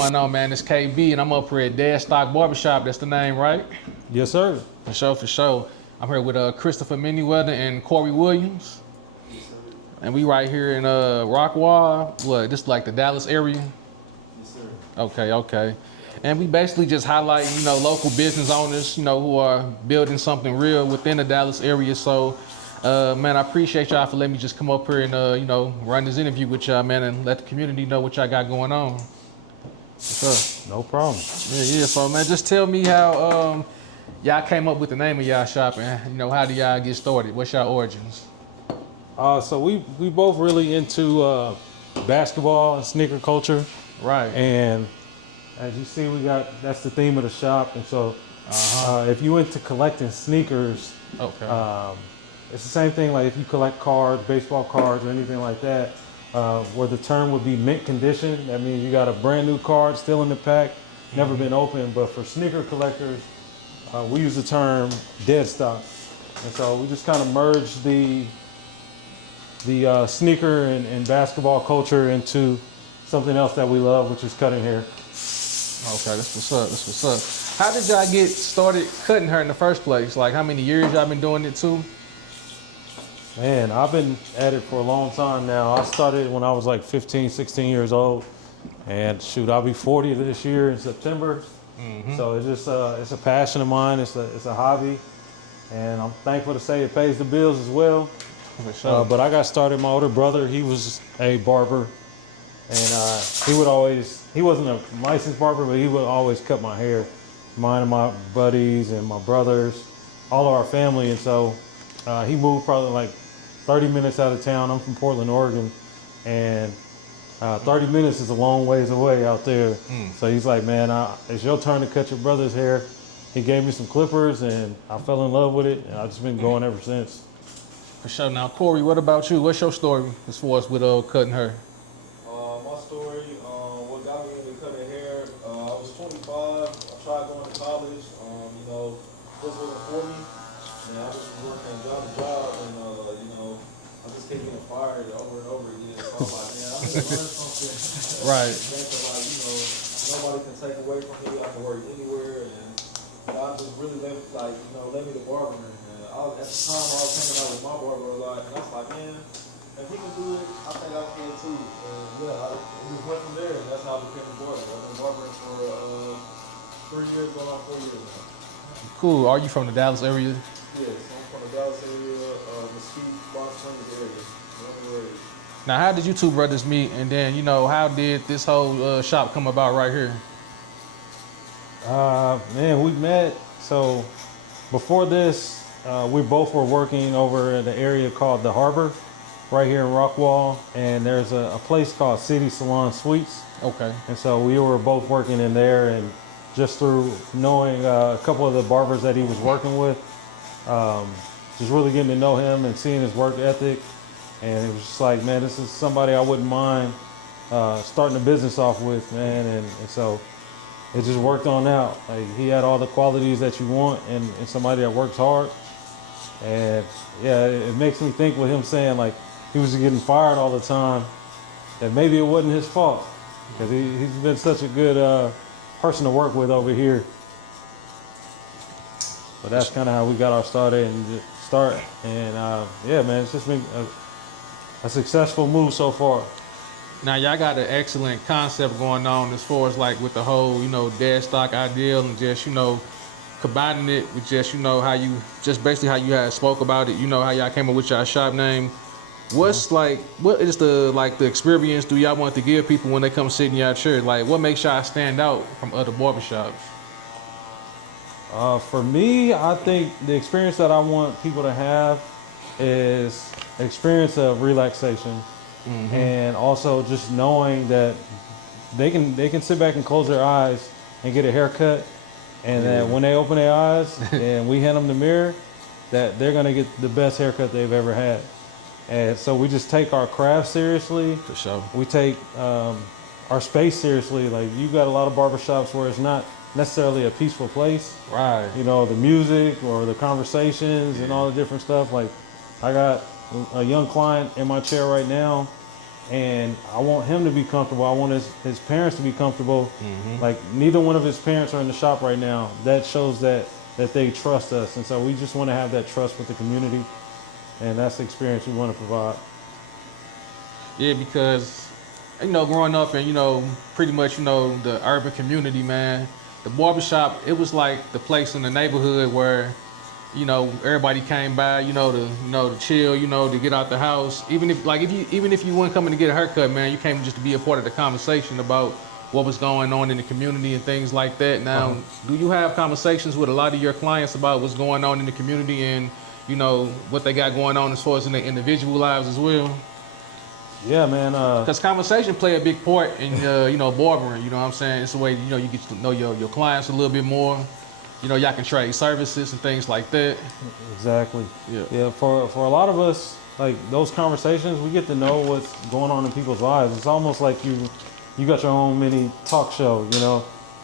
going on, man? It's KB, and I'm up here at Dead Stock Barbershop. That's the name, right? Yes, sir. For sure, for sure. I'm here with Christopher Manyweather and Corey Williams. Yes, sir. And we right here in Rockwall. What, this like the Dallas area? Yes, sir. Okay, okay. And we basically just highlighting, local business owners, who are building something real within the Dallas area. So, man, I appreciate y'all for letting me just come up here and, run this interview with y'all, man, and let the community know what y'all got going on. For sure. No problem. Yeah. So, man, just tell me how y'all came up with the name of y'all shop and, how do y'all get started? What's y'all origins? So we both really into basketball and sneaker culture. Right. And as you see, that's the theme of the shop. And so if you into collecting sneakers, Okay. it's the same thing like if you collect cards, baseball cards or anything like that, where the term would be mint condition. That means you got a brand new card still in the pack, never been opened. But for sneaker collectors, we use the term dead stock. And so we just kind of merged the sneaker and basketball culture into something else that we love, which is cutting hair. Okay, that's what's up. That's what's up. How did y'all get started cutting hair in the first place? Like, how many years y'all been doing it too? Man, I've been at it for a long time now. I started when I was like 15, 16 years old. And shoot, I'll be 40 this year in September. So it's just it's a passion of mine. It's a hobby. And I'm thankful to say it pays the bills as well. For sure. But I got started, my older brother, he was a barber. And he wasn't a licensed barber, but he would always cut my hair. Mine and my buddies and my brothers, all of our family. And so he moved probably like 30 minutes out of town. I'm from Portland, Oregon. And 30 minutes is a long ways away out there. So he's like, man, it's your turn to cut your brother's hair. He gave me some clippers and I fell in love with it. And I've just been going ever since. For sure. Now, Corey, what about you? What's your story as far as with cutting hair? My story, what got me into cutting hair, I was 25. I tried going to college. This wasn't for me. And I was working job to job, and I just kept getting fired over and over again. So I'm like, man, I need to learn something. Right. That nobody can take away from me. I can work anywhere, and God just really let me the barber. And at the time, I was hanging out with my barber a lot, and I was like, man, if he can do it, I think I can too. And yeah, it just went from there, and that's how I became a barber. I've been barbering for 3 years, going on 4 years now. Cool. Are you from the Dallas area? Yes, I'm from the Dallas area, Mesquite, Rock Springs area. Now, how did you two brothers meet? And then, how did this whole shop come about right here? Man, we met. So before this, we both were working over in the area called the Harbor, right here in Rockwall. And there's a place called City Salon Suites. Okay. And so we were both working in there, and just through knowing a couple of the barbers that he was working with, just really getting to know him and seeing his work ethic. And it was just like, man, this is somebody I wouldn't mind starting a business off with, man. And so it just worked on out. Like, he had all the qualities that you want and somebody that works hard. And yeah, it makes me think with him saying like he was getting fired all the time, that maybe it wasn't his fault, because he's been such a good person to work with over here. But that's kind of how we got our start. And yeah, man, it's just been a successful move so far. Now, y'all got an excellent concept going on as far as like with the whole, dead stock ideal, and just, combining it with just, basically how you had spoke about it, how y'all came up with y'all shop name. What is the experience do y'all want to give people when they come sit in y'all chair? Like, what makes y'all stand out from other barbershops? For me, I think the experience that I want people to have is an experience of relaxation, and also just knowing that they can sit back and close their eyes and get a haircut, and that when they open their eyes and we hand them the mirror, that they're gonna get the best haircut they've ever had. And so we just take our craft seriously. For sure. We take our space seriously. Like, you got a lot of barbershops where it's not necessarily a peaceful place. Right. The music or the conversations and all the different stuff. Like, I got a young client in my chair right now, and I want him to be comfortable. I want his parents to be comfortable. Like neither one of his parents are in the shop right now. That shows that they trust us, and so we just want to have that trust with the community, and that's the experience we want to provide. Yeah, because growing up in pretty much the urban community, man, the barbershop, it was like the place in the neighborhood where everybody came by, to chill, to get out the house. Even if you weren't coming to get a haircut, man, you came just to be a part of the conversation about what was going on in the community and things like that. Now, do you have conversations with a lot of your clients about what's going on in the community and what they got going on as far as in their individual lives as well? Yeah, man. Because conversation play a big part in barbering. You know what I'm saying? It's a way you get to know your clients a little bit more. Y'all can trade services and things like that. Exactly. Yeah. Yeah. For a lot of us, like those conversations, we get to know what's going on in people's lives. It's almost like you got your own mini talk show,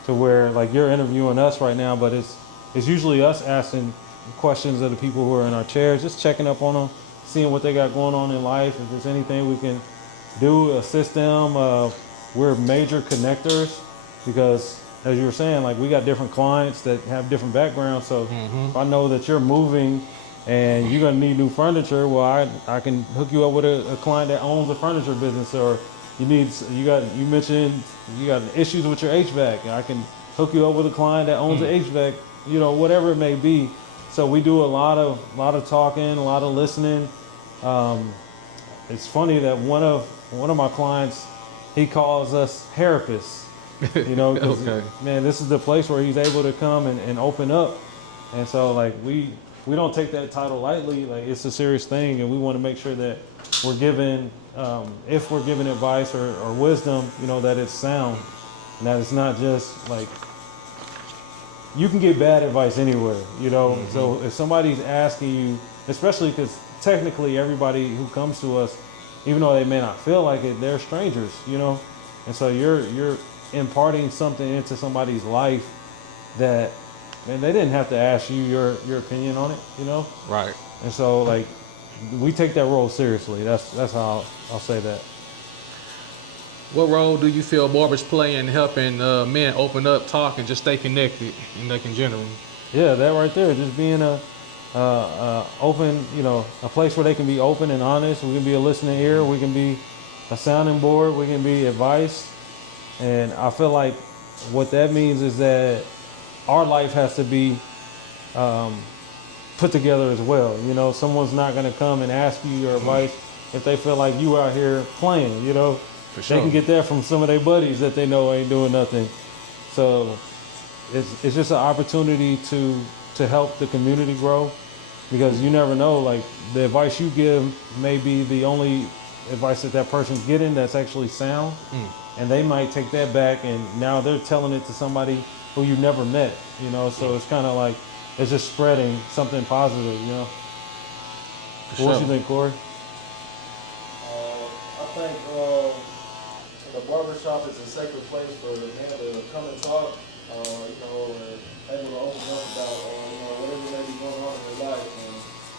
to where like you're interviewing us right now, but it's usually us asking questions of the people who are in our chairs, just checking up on them, seeing what they got going on in life. If there's anything we can do, assist them. We're major connectors because, as you were saying, like we got different clients that have different backgrounds. So if I know that you're moving and you're gonna need new furniture, well, I can hook you up with a client that owns a furniture business, or you mentioned you got issues with your HVAC, and I can hook you up with a client that owns an HVAC, whatever it may be. So we do a lot of talking, a lot of listening. It's funny that one of my clients, he calls us therapists. Because Okay. man, this is the place where he's able to come and open up, and so like we don't take that title lightly. Like it's a serious thing, and we want to make sure that we're giving, if we're giving advice or wisdom, that it's sound, and that it's not just like you can get bad advice anywhere. So if somebody's asking you, especially because technically everybody who comes to us, even though they may not feel like it, they're strangers. And so you're imparting something into somebody's life that, man, they didn't have to ask you your opinion on it, Right. And so like we take that role seriously. That's how I'll say that. What role do you feel barbers play in helping men open up, talk, and just stay connected in general? Yeah, that right there, just being a open, a place where they can be open and honest. We can be a listening ear. We can be a sounding board. We can be advice. And I feel like what that means is that our life has to be put together as well. Someone's not going to come and ask you your advice if they feel like you out here playing. For sure. They can get that from some of their buddies that they know ain't doing nothing. So it's just an opportunity to help the community grow, because you never know, like the advice you give may be the only advice that person's getting that's actually sound. And they might take that back and now they're telling it to somebody who you never met, so it's kind of like it's just spreading something positive. What you think, Corey? I think the barbershop is a sacred place for the man to come and talk, and able to open up about whatever may be going on in their life. And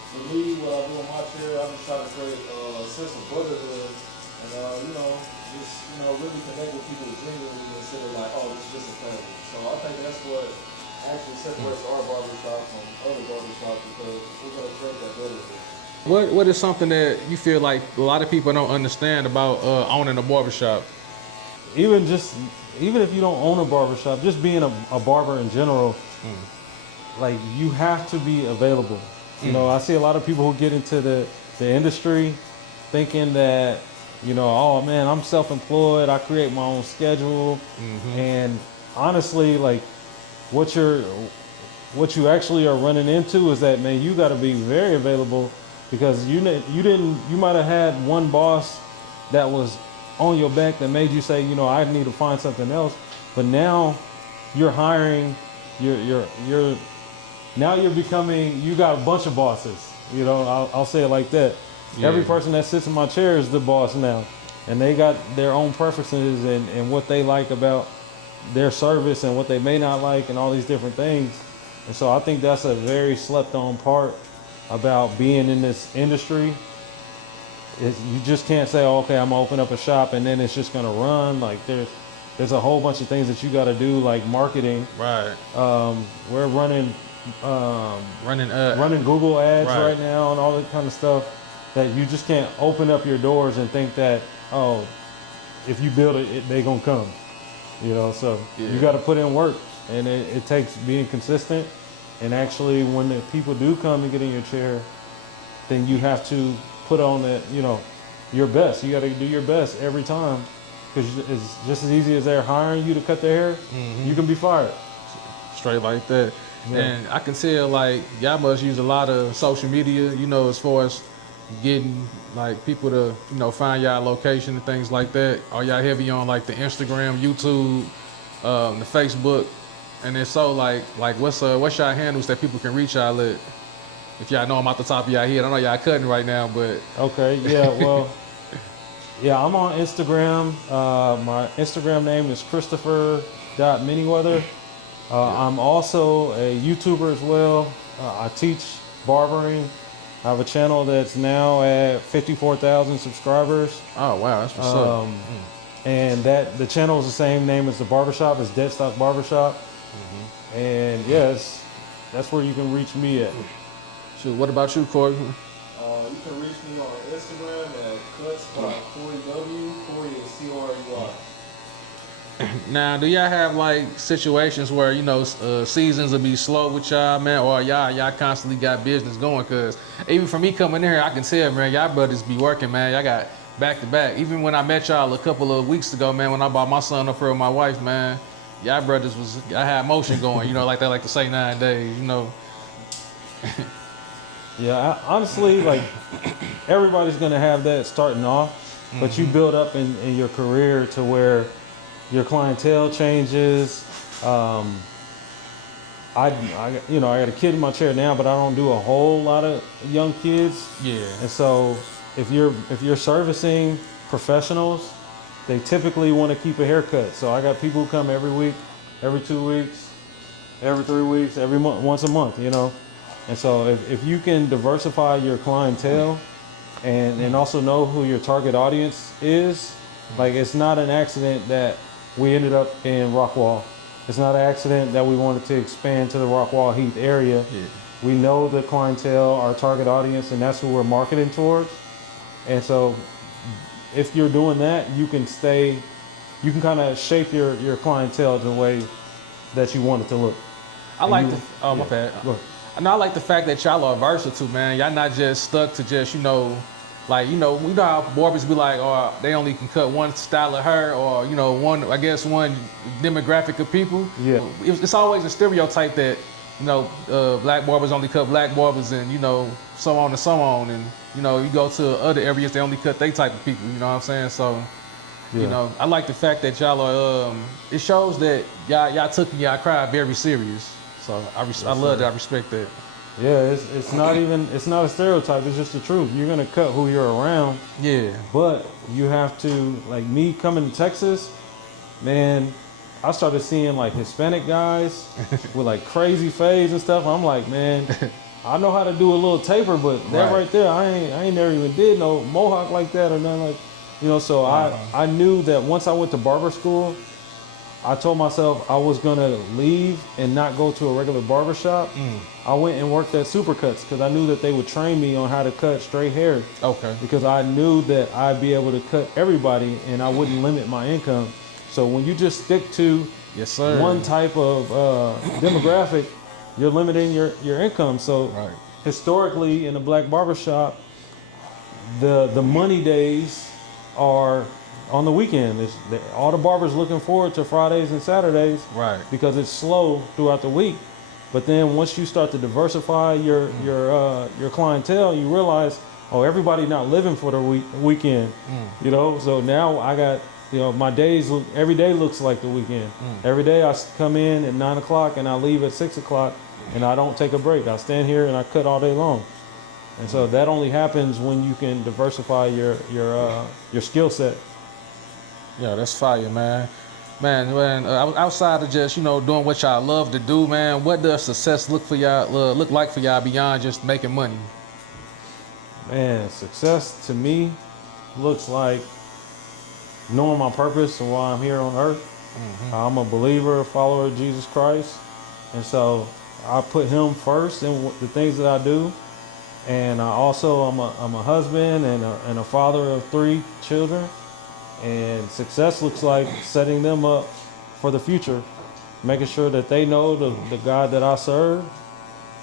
for me, what I do in my chair, I just try to create a sense of brotherhood, and just really connect with people genuinely instead of like, oh, this is just a thing. So I think that's what actually separates our barbershop from other barbershops, because we're gonna create that brotherhood. What is something that you feel like a lot of people don't understand about owning a barbershop? Even if you don't own a barbershop, just being a barber in general, like you have to be available. I see a lot of people who get into the industry thinking that, oh man, I'm self-employed, I create my own schedule. And honestly, like what you actually are running into is that, man, you got to be very available, because you might have had one boss that was on your back that made you say, I need to find something else. But now you're hiring, now you're becoming, you got a bunch of bosses. I'll say it like that. Yeah. Every person that sits in my chair is the boss now, and they got their own preferences and what they like about their service and what they may not like and all these different things. And so I think that's a very slept on part about being in this industry. you just can't say, oh, okay, I'm gonna open up a shop and then it's just gonna run. Like there's a whole bunch of things that you got to do, like marketing. Right. We're running Running Google ads Right. right now and all that kind of stuff that you just can't open up your doors and think that, oh, if you build it, they gonna come. You know, so Yeah. you got to put in work, and it takes being consistent. And actually, when the people do come and get in your chair, then you have to put on that, you know, your best. You got to do your best every time, because it's just as easy as they're hiring you to cut their hair. You can be fired. straight like that. Yeah. And I can tell like y'all must use a lot of social media, you know, as far as getting like people to, you know, find y'all location and things like that. Are y'all heavy on like the Instagram, YouTube, the Facebook? And if so, like what's y'all handles that people can reach y'all at? If y'all know them off the top of y'all head. I know y'all cutting right now, but Okay, yeah, well, yeah, I'm on Instagram. My Instagram name is Christopher.Manyweather. I'm also a YouTuber as well. I teach barbering. I have a channel that's now at 54,000 subscribers. oh wow, that's what's up. And the channel is the same name as the barbershop. It's Dead Stock Barbershop. And yes, that's where you can reach me at. Shoot, what about you, Corey? You can reach me on Instagram at Cuts by Corey W. Corey is COREY. Now, do y'all have like situations where, you know, seasons will be slow with y'all, man, or y'all constantly got business going? Cause even for me coming in here, I can tell, man, y'all brothers be working, man. Y'all got back to back. Even when I met y'all a couple of weeks ago, man, when I bought my son up for my wife, man, y'all brothers I had motion going, you know, like they like to say 9 days, you know. Yeah, honestly, like everybody's gonna have that starting off, but you build up in your career to where your clientele changes. I got a kid in my chair now, but I don't do a whole lot of young kids. Yeah. And so if you're servicing professionals, they typically want to keep a haircut. So I got people who come every week, every 2 weeks, every 3 weeks, every month, once a month, you know. And so if you can diversify your clientele and also know who your target audience is, like it's not an accident that we ended up in Rockwall. It's not an accident that we wanted to expand to the Rockwall Heath area. Yeah. We know the clientele, our target audience, and that's who we're marketing towards. And so if you're doing that, you can kind of shape your clientele the way that you want it to look. My bad. Go ahead. And I like the fact that y'all are versatile, man. Y'all not just stuck to just, you know, like, you know, we know how barbers be like, or they only can cut one style of hair, or, you know, one demographic of people. Yeah. It's always a stereotype that, you know, black barbers only cut black barbers, and, you know, so on and so on. And, you know, you go to other areas, they only cut they type of people, you know what I'm saying? So, Yeah. you know, I like the fact that y'all are, it shows that y'all took y'all craft very serious. So I love that, I respect that. Yeah, it's not a stereotype, it's just the truth. You're gonna cut who you're around. Yeah. But you have to, like me coming to Texas, man, I started seeing like Hispanic guys with like crazy fades and stuff. I'm like, man, I know how to do a little taper, but that right there, I ain't never even did no mohawk like that or nothing like, you know, so I knew that once I went to barber school, I told myself I was gonna leave and not go to a regular barbershop. I went and worked at Supercuts because I knew that they would train me on how to cut straight hair. Okay. Because I knew that I'd be able to cut everybody and I wouldn't limit my income. So when you just stick to one type of demographic, you're limiting your income. So historically in a black barbershop, the money days are on the weekend. All the barbers looking forward to Fridays and Saturdays, because it's slow throughout the week. But then once you start to diversify your clientele, you realize, oh, everybody not living for the weekend, you know. So now I got, you know, my days every day looks like the weekend. Every day I come in at 9 o'clock and I leave at 6 o'clock, and I don't take a break. I stand here and I cut all day long. And so that only happens when you can diversify your skill set. Yeah, that's fire, man. Man, outside of just, you know, doing what y'all love to do, man, what does success look like for y'all beyond just making money? Man, success to me looks like knowing my purpose and why I'm here on earth. I'm a believer, a follower of Jesus Christ. And so I put him first in the things that I do. And I'm a husband and a father of 3 children. And success looks like setting them up for the future, making sure that they know the God that I serve,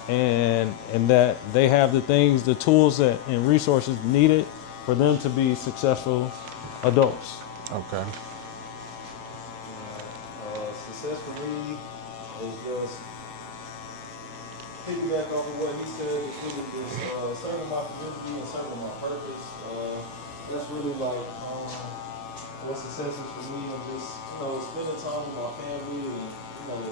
and that they have the things, the tools and resources needed for them to be successful adults. Okay. Success for me is just piggyback off of what he said. It was just serving my community and serving my purpose. That's really like what success is for me, and just spending time with my family and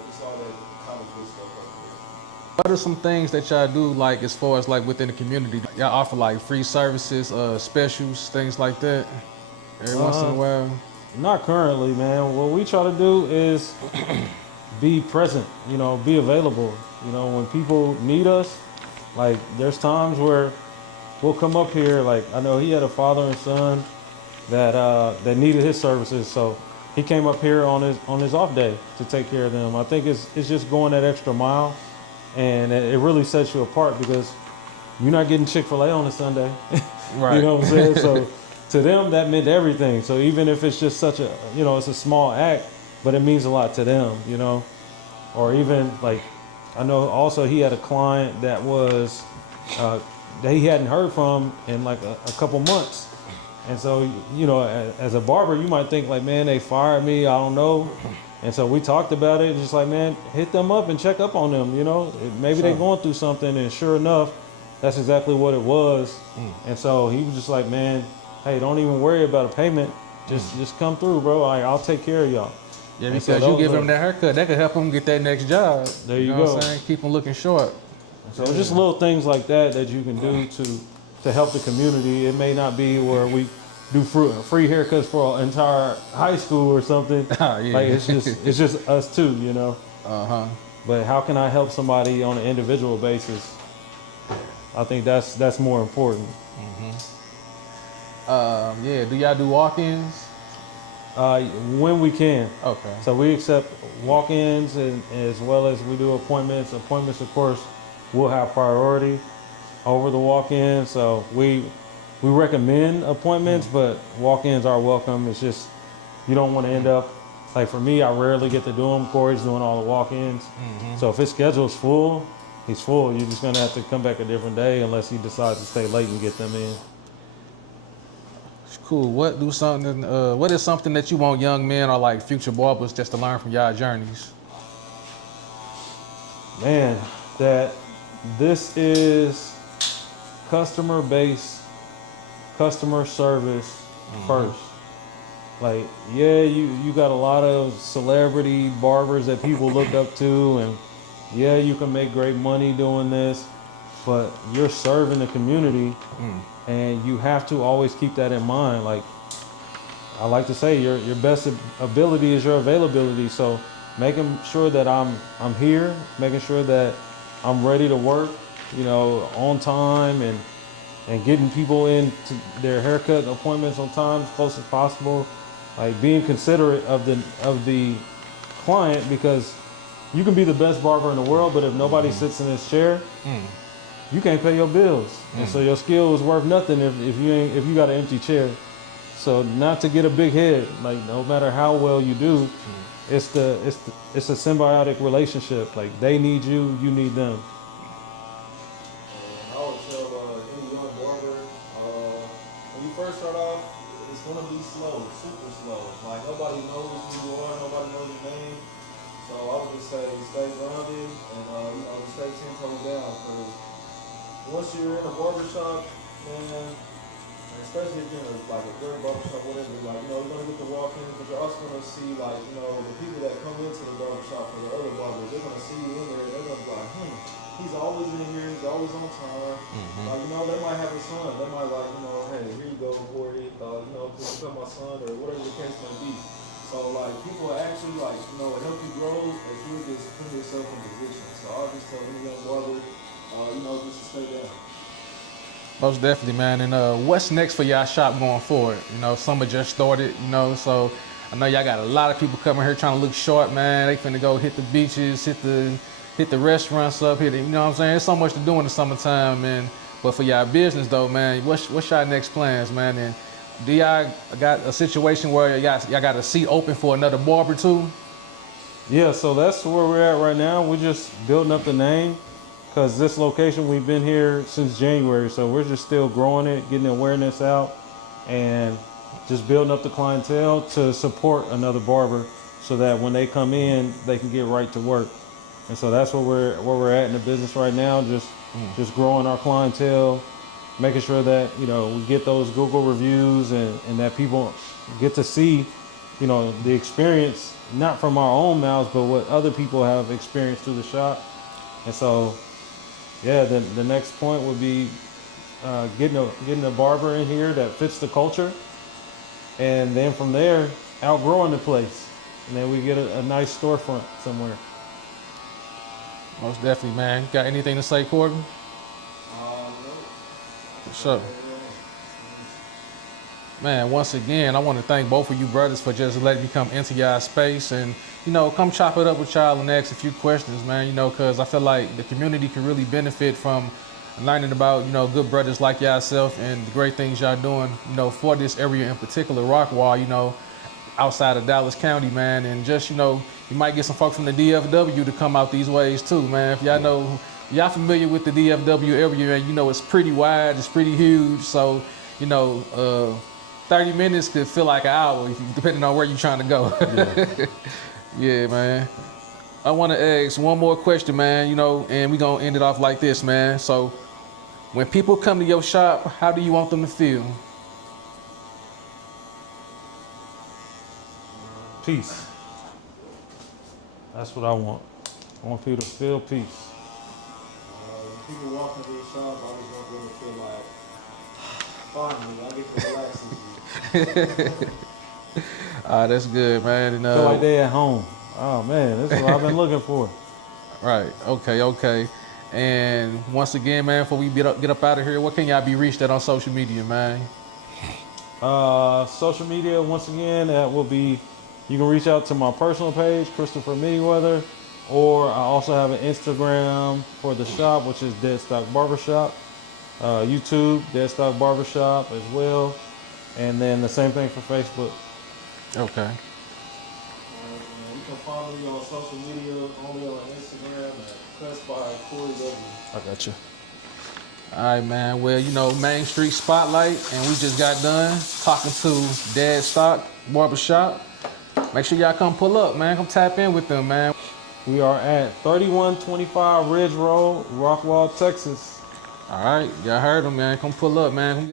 just all that kind of good stuff up there. What are some things that y'all do, like as far as like within the community? Y'all offer like free services, specials, things like that every once in a while? Not currently, man. What we try to do is be present, be available. When people need us, like there's times where we'll come up here. Like I know he had a father and son that needed his services, so he came up here on his off day to take care of them. I think it's just going that extra mile, and it really sets you apart because you're not getting Chick-fil-A on a Sunday. Right. You know what I'm saying? So to them that meant everything. So even if it's just such a it's a small act, but it means a lot to them. Or even like I know also he had a client that was that he hadn't heard from in like a couple months. And so, as a barber, you might think like, man, they fired me. I don't know. And so we talked about it. Just like, man, hit them up and check up on them. Maybe they're going through something. And sure enough, that's exactly what it was. And so he was just like, man, hey, don't even worry about a payment. Just come through, bro. I'll take care of y'all. Yeah, because you give him that haircut, that could help him get that next job. There you know go. What I'm saying? Keep him looking short. So just little things like that you can do to help the community. It may not be where we do free haircuts for an entire high school or something. Yeah. Like it's just us too, But how can I help somebody on an individual basis? I think that's more important. Yeah. Do y'all do walk-ins? When we can. Okay. So we accept walk-ins and as well as we do appointments. Appointments, of course, will have priority over the walk-ins. So we recommend appointments, but walk-ins are welcome. It's just you don't want to end up like for me. I rarely get to do them. Corey's doing all the walk-ins. So if his schedule's full, he's full. You're just gonna have to come back a different day unless he decides to stay late and get them in. Cool. What is something that you want young men or like future barbers just to learn from y'all journeys? Man, that this is customer-based, customer service first. Like, yeah, you got a lot of celebrity barbers that people look up to, and yeah, you can make great money doing this, but you're serving the community, and you have to always keep that in mind. Like I like to say, your best ability is your availability. So making sure that I'm here, making sure that I'm ready to work, on time, and getting people into their haircut appointments on time as close as possible. Like being considerate of the client, because you can be the best barber in the world, but if nobody sits in this chair, you can't pay your bills, and so your skill is worth nothing if you got an empty chair. So not to get a big head, like no matter how well you do, it's a symbiotic relationship. Like they need you, you need them. I would tell any young barber, when you first start off, it's gonna be slow, super slow. Like nobody knows who you are, nobody knows your name. So I would just say stay grounded and just stay 10 toes down. Because once you're in a barbershop, man, especially if you're in a great barbershop, whatever, you're gonna get the walk-ins, but you're also gonna see the people that come into the barbershop for the other barbers, they're gonna see you in there, they're gonna be like, he's always in here, he's always on time. They might have a son, they might hey, here you go, Corey, please come my son, or whatever the case may be. So people actually help you grow if you just put yourself in position. So I'll just tell any young barber, just to stay down. Most definitely, man. And what's next for y'all shop going forward? You know, summer just started, you know, so I know y'all got a lot of people coming here trying to look sharp, man. They finna go hit the beaches, hit the restaurants up, you know what I'm saying? There's so much to do in the summertime, man. But for y'all business though, man, what's y'all next plans, man? And do y'all got a situation where y'all got a seat open for another barber too? Yeah, so that's where we're at right now. We're just building up the name because this location, we've been here since January. So we're just still growing it, getting awareness out, and just building up the clientele to support another barber so that when they come in, they can get right to work. And so that's where we're at in the business right now, just growing our clientele, making sure that, you know, we get those Google reviews and that people get to see, you know, the experience, not from our own mouths, but what other people have experienced through the shop. And so, yeah, the next point would be getting a barber in here that fits the culture. And then from there, outgrowing the place. And then we get a nice storefront somewhere. Most definitely, man. Got anything to say, Corbin? No. For sure. Man, once again, I want to thank both of you brothers for just letting me come into y'all space and, you know, come chop it up with y'all and ask a few questions, man, you know, because I feel like the community can really benefit from learning about, you know, good brothers like yourself and the great things y'all doing, you know, for this area in particular, Rockwall, you know, outside of Dallas County, man. And just, you know, you might get some folks from the DFW to come out these ways too, man. If y'all know, y'all familiar with the DFW area, man, you know, it's pretty wide, it's pretty huge. So, you know, 30 minutes could feel like an hour, if you, depending on where you're trying to go. Yeah. Yeah, man. I want to ask one more question, man, you know, and we're going to end it off like this, man. So, when people come to your shop, how do you want them to feel? Peace. That's what I want. I want people to feel peace. When people walk into the shop, I just want them to feel like, finally, I get to relax with you. That's good, man. And, Feel like they at home. Oh man, this is what I've been looking for. Right. Okay. And once again, man, before we get up out of here, what can y'all be reached at on social media, man? Social media, once again, that will be, you can reach out to my personal page, Christopher Manyweather, or I also have an Instagram for the shop, which is Dead Stock Barbershop. YouTube, Dead Stock Barbershop as well. And then the same thing for Facebook. Okay. You can follow me on social media, only on Instagram at Cuts by Corey W. I got you. All right, man. Well, you know, Main Street Spotlight, and we just got done talking to Dead Stock Barbershop. Make sure y'all come pull up, man. Come tap in with them, man. We are at 3125 Ridge Road, Rockwall, Texas. All right, y'all heard them, man. Come pull up, man.